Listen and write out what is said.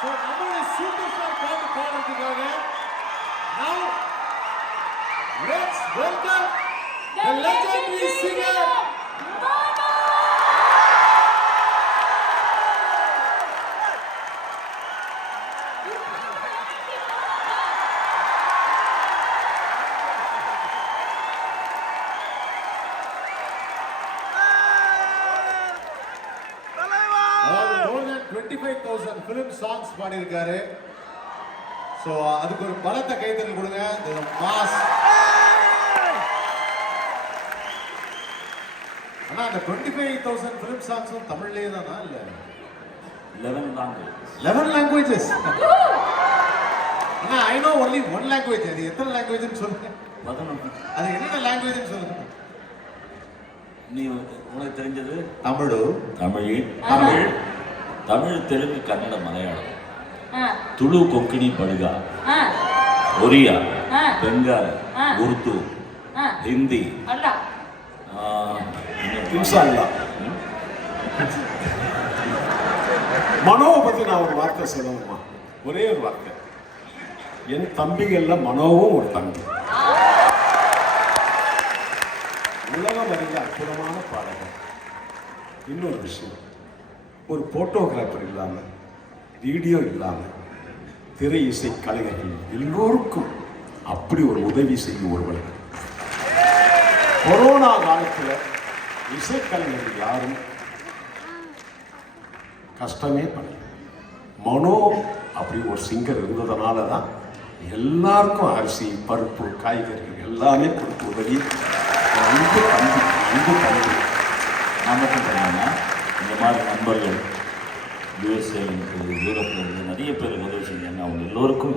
So நம்மளுடைய super star பாட்டு பாடுறதுக்காக now let's welcome the legendary singer more than 25,000 film songs பாடியிருக்காரு. So அதுக்கு ஒரு பலத்த கைத்தறல் கொடுங்க. மாஸ் ஆனா அந்த 25,000 film songs தமிழ்லயே தானா இல்ல 11 languages ஆனா I know only one language. அது எத்தனை லாங்குவேஜ்னு சொல்லுங்க. 11. அது என்ன லாங்குவேஜ்னு சொல்லுங்க. நீ உனக்கு தெரிஞ்சது தமிழ், தெலுங்கு, கன்னடம், மலையாளம், துளு, கொங்கிணி, படுகா, ஒரியா, பெங்காலி, உருது, ஹிந்தி, மனோவை பத்தி நான் ஒரு வார்த்தை சொல்லணுமா? ஒரே ஒரு வார்த்தை. என் தம்பிகள்ல மனோவும் ஒரு தம்பி. உலகம் அறிந்த அற்புதமான பாடகர். இன்னொரு விஷயம், ஒரு போட்டோகிராஃபர் இல்லாம, வீடியோ இல்லாம, திரை இசை கலைஞர்கள் எல்லோருக்கும் அப்படி ஒரு உதவி செய்யும் ஒருவர். கொரோனா காலத்தில் இசைக்கலைஞர்கள் யாரும் கஷ்டமே பண்ணல. மனோ அப்படி ஒரு சிங்கர் இருந்ததுனால தான் எல்லாருக்கும் அரிசி, பருப்பு, காய்கறிகள் எல்லாமே கொடுத்து உதவி. அன்பு தம்பி நான் மட்டும் பண்ணாமல் இந்த மாதிரி நண்பர்கள் யூஎஸ்ஏ யூரோப்பில் இருந்து நிறைய பேர் உதவி செஞ்சாங்க. அவங்க எல்லோருக்கும்